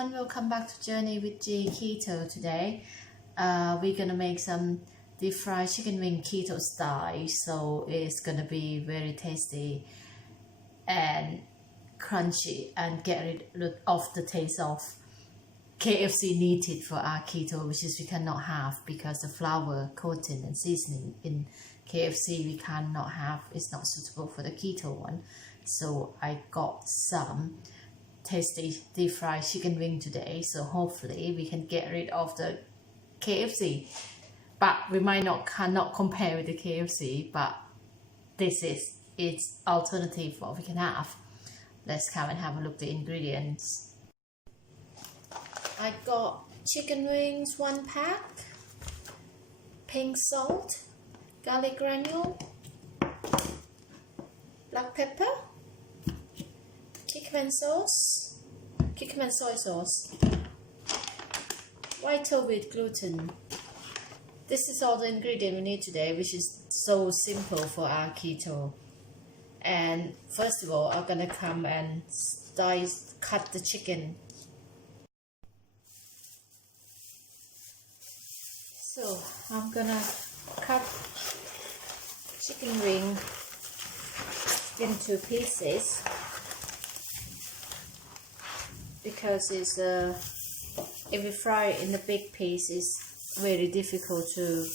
everyone, welcome back to Journey with G Keto. Today we're gonna make some deep fried chicken wing keto style, so it's gonna be very tasty and crunchy and get rid of the taste of KFC needed for our keto, which is we cannot have because the flour coating and seasoning in KFC we cannot have. It's not suitable for the keto one. So I got some tasty deep fried chicken wing today, so hopefully we can get rid of the KFC, but we might cannot compare with the KFC, but this is its alternative what we can have. Let's come and have a look at the ingredients. I got chicken wings 1 pack, pink salt, garlic granule, black pepper, Kikkoman soy sauce, white wheat gluten. This is all the ingredient we need today, which is so simple for our keto. And first of all, I'm gonna come and cut the chicken. So I'm gonna cut chicken wing into pieces, because it's if you fry it in the big piece, it's very difficult to.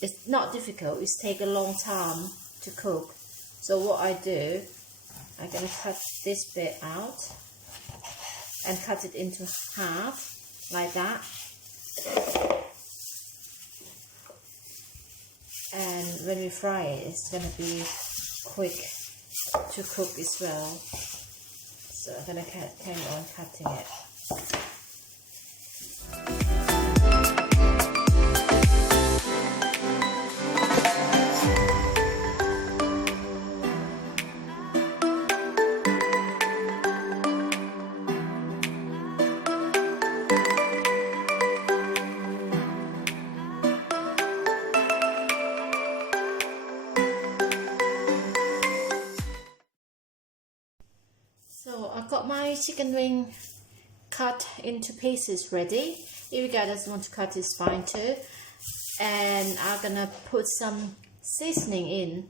It's not difficult. It's take a long time to cook. So what I do, I'm gonna cut this bit out and cut it into half like that. And when we fry it, it's gonna be quick to cook as well. So I'm going to carry on cutting it. So I've got my chicken wing cut into pieces ready. If you guys doesn't want to cut, it's fine too. And I'm gonna put some seasoning in.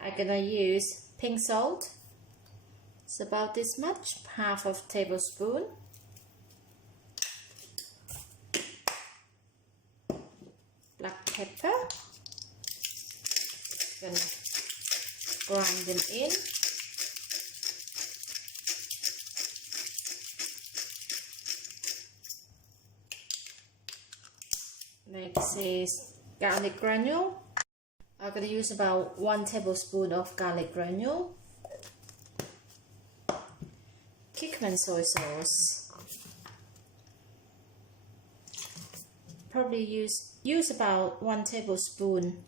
I'm gonna use pink salt. It's about this much, half of tablespoon. Black pepper. Gonna grind them in. Next is garlic granule. I'm going to use about 1 tablespoon of garlic granule. Kikkoman soy sauce. Probably use about 1 tablespoon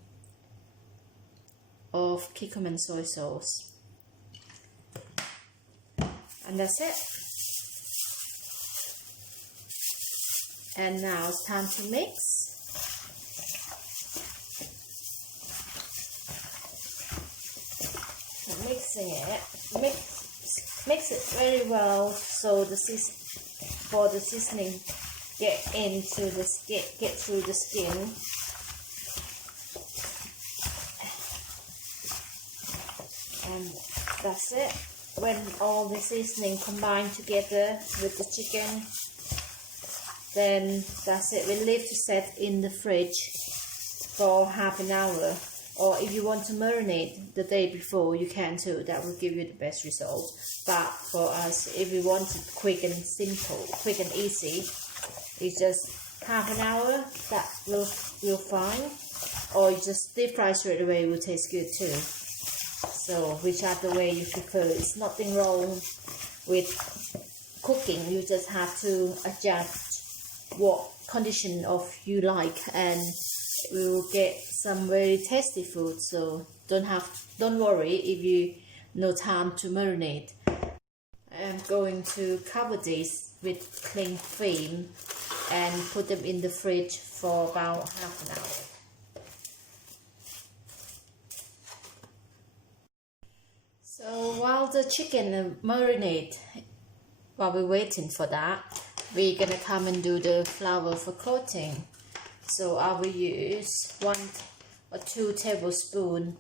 of Kikkoman soy sauce. And that's it. And now it's time to mix. Mixing it, mix it very well, so the seasoning get through the skin. And that's it. When all the seasoning combine together with the chicken, then that's it. We leave to set in the fridge for half an hour. Or if you want to marinate the day before, you can too. That will give you the best result. But for us, if we want it quick and simple, quick and easy, it's just half an hour. That will fine. Or you just deep fry straight away, it will taste good too. So whichever way you prefer. It's nothing wrong with cooking. You just have to adjust what condition of you like, and we will get some very tasty food. So don't worry if you no time to marinate. I'm going to cover this with cling film and put them in the fridge for about half an hour. So while the chicken marinate while we're waiting for that, we're gonna come and do the flour for coating. So I will use 1 or 2 tablespoons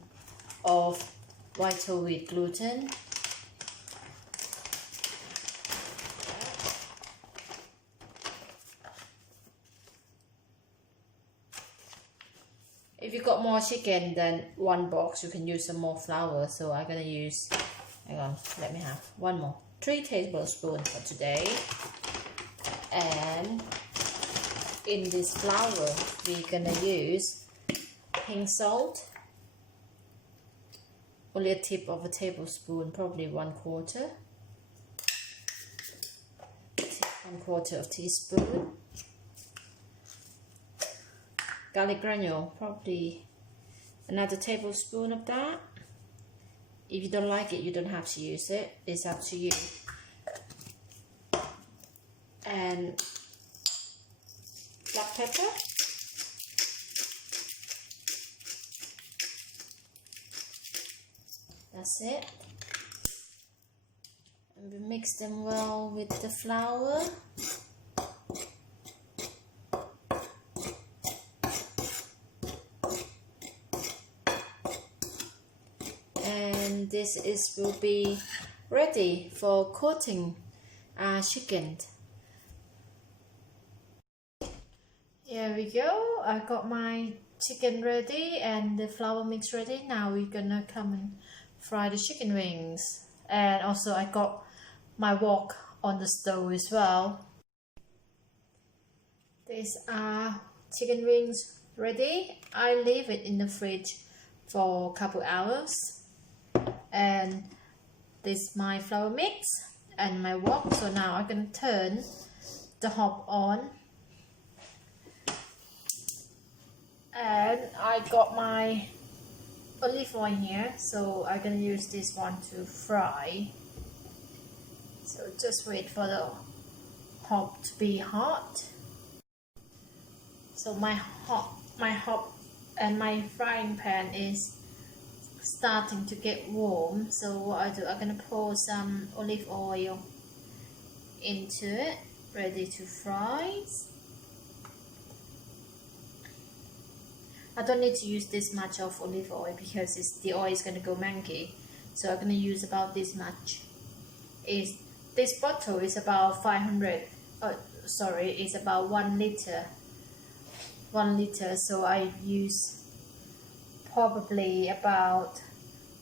of white whole wheat gluten. If you got more chicken than 1 box, you can use some more flour. So I'm gonna use, hang on, let me have 1 more. 3 tablespoons for today. And in this flour, we're gonna use pink salt. Only a tip of a tablespoon, probably 1/4. 1/4 of teaspoon. Garlic granule, probably another tablespoon of that. If you don't like it, you don't have to use it. It's up to you. And black pepper. That's it. And we mix them well with the flour. And this will be ready for coating chicken. Here we go. I got my chicken ready and the flour mix ready. Now we're gonna come and fry the chicken wings. And also I got my wok on the stove as well. These are chicken wings ready. I leave it in the fridge for a couple hours. And this is my flour mix and my wok. So now I'm gonna turn the hob on. And I got my olive oil here, so I'm gonna use this one to fry. So just wait for the hob to be hot. So my hob and my frying pan is starting to get warm. So what I do, I'm gonna pour some olive oil into it, ready to fry. I don't need to use this much of olive oil because the oil is gonna go manky. So I'm gonna use about this much. This bottle is about 500. It's about 1 liter. 1 liter. So I use probably about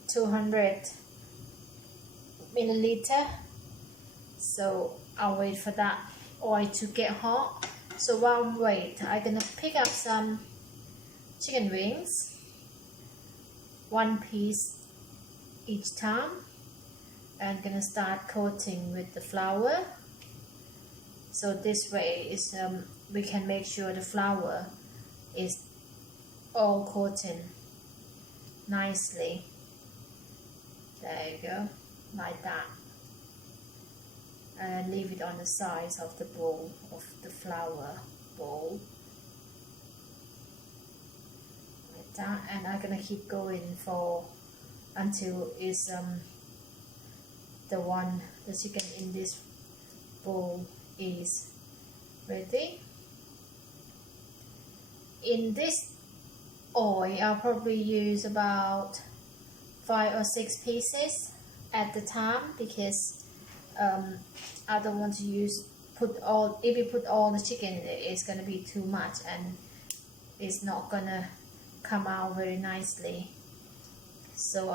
200 milliliter. So I'll wait for that oil to get hot. So while I wait, I'm gonna pick up some chicken wings, 1 piece each time, and gonna start coating with the flour. So this way is we can make sure the flour is all coated nicely. There you go, like that. And leave it on the sides of the bowl, of the flour bowl. That, and I'm gonna keep going until it's the chicken in this bowl is ready. In this oil, I'll probably use about 5 or 6 pieces at the time because I don't want to if you put all the chicken, it's gonna be too much and it's not gonna come out very nicely. So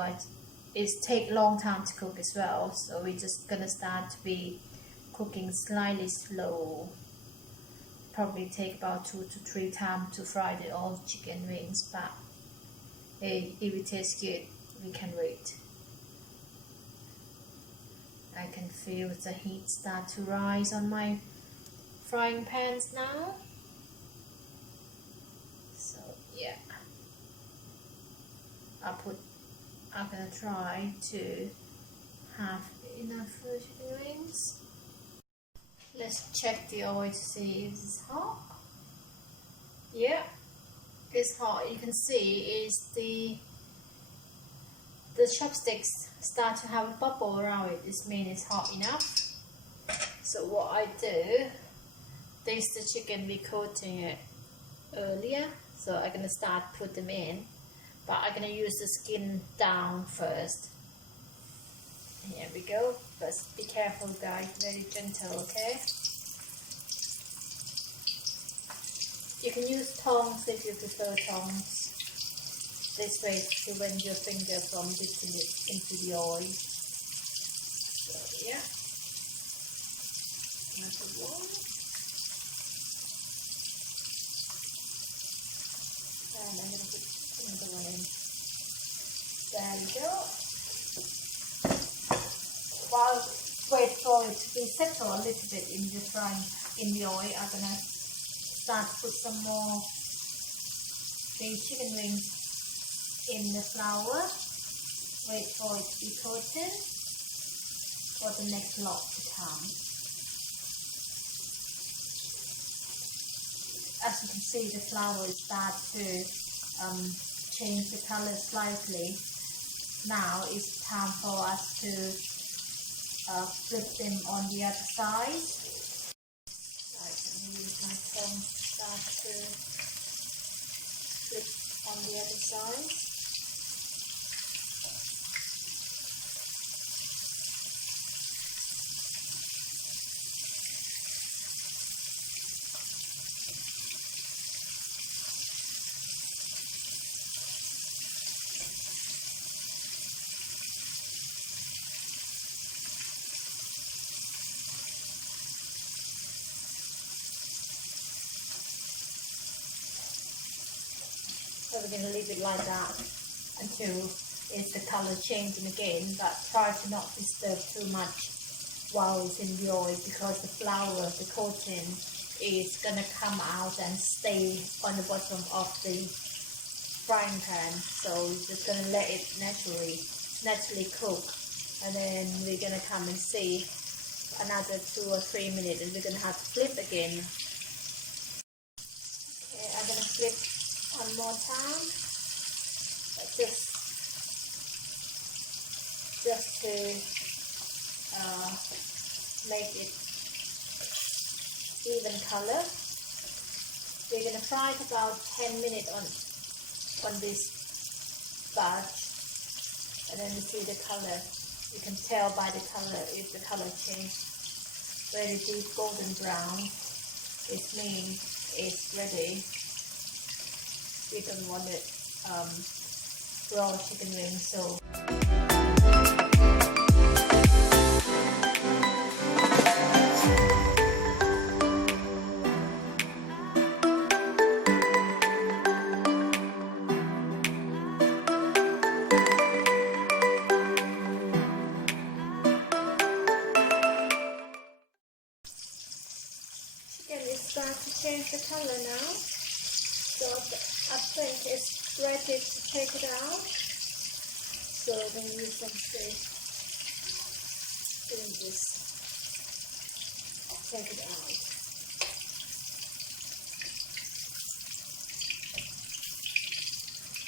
it takes long time to cook as well. So we're just gonna start to be cooking slightly slow. Probably take about 2 to 3 times to fry all the chicken wings, but hey, if it tastes good, we can wait. I can feel the heat start to rise on my frying pans now. So yeah, I'm gonna try to have enough chicken wings. Let's check the oil to see if it's hot. Yeah, it's hot. You can see is the chopsticks start to have a bubble around it. This means it's hot enough. So what I do, this the chicken we coating it earlier, so I'm gonna start put them in, but I'm gonna use the skin down first. Here we go. But be careful, guys. Very gentle, okay? You can use tongs if you prefer tongs. This way to prevent your finger from dipping it into the oil. So yeah, another one. And I'm gonna put another one in. There we go. While wait for it to be settled a little bit in the oil, I'm gonna start to put some more the chicken wings in the flour. Wait for it to be coated for the next lot to come. As you can see, the flour is start to change the color slightly. Now it's time for us to flip them on the other side. I'm going to use my tongue to start to flip on the other side. So we're going to leave it like that until it's the color changing again, but try to not disturb too much while it's in the oil, because the flour, the coating, is going to come out and stay on the bottom of the frying pan. So we're just going to let it naturally cook, and then we're going to come and see another 2 or 3 minutes, and we're going to have to flip again. Okay, I'm going to flip one more time, just to make it even color. We're going to fry it about 10 minutes on this batch, and then you see the color. You can tell by the color if the color changed very deep golden brown. It means it's ready. We don't want it raw chicken wings, so chicken is starting to change the color now. So I think it's ready to take it out. So then use some doing this. Take it out.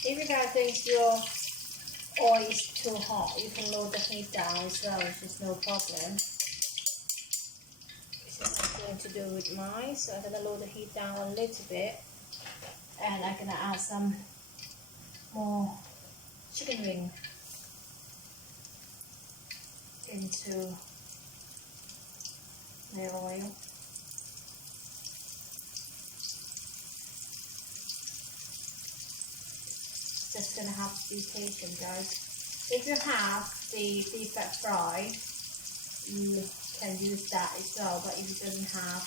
If you guys think your oil is too hot, you can lower the heat down as well, which is no problem. This is what I'm going to do with mine. So I'm going to lower the heat down a little bit. And I'm going to add some more chicken wing into the oil. Just going to have to be patient, guys. If you have the deep fat fry, you can use that as well, but if you don't have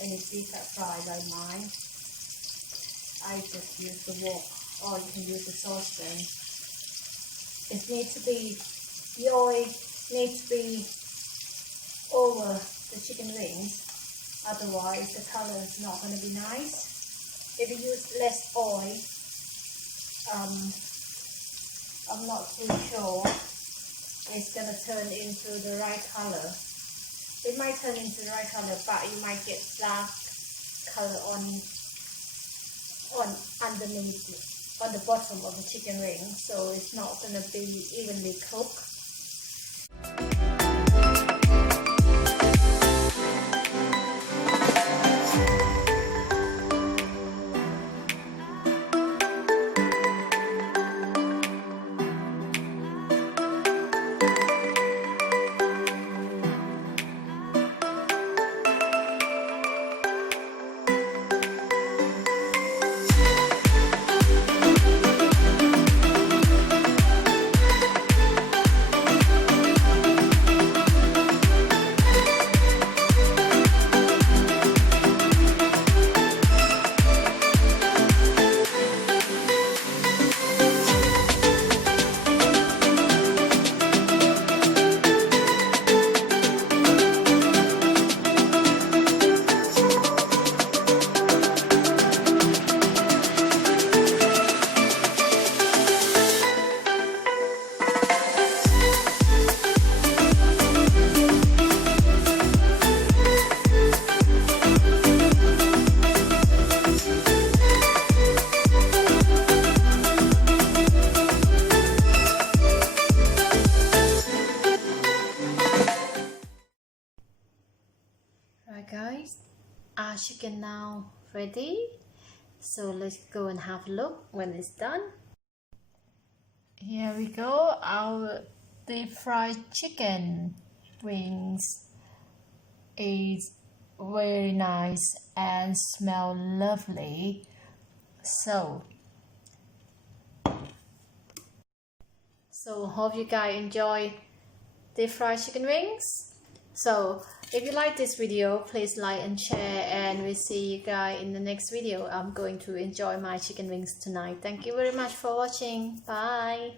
any deep fat fry like mine, I just use the wok, or you can use the saucepan. It needs to be, the oil needs to be over the chicken wings, otherwise the color is not going to be nice. If you use less oil, I'm not too sure it's going to turn into the right color. It might turn into the right color, but you might get black color on underneath, on the bottom of the chicken wing, so it's not going to be evenly cooked. ready. So let's go and have a look when it's done. Here we go, our deep fried chicken wings is very nice and smell lovely. So hope you guys enjoy deep fried chicken wings. So if you like this video, please like and share, and we'll see you guys in the next video. I'm going to enjoy my chicken wings tonight. Thank you very much for watching. Bye.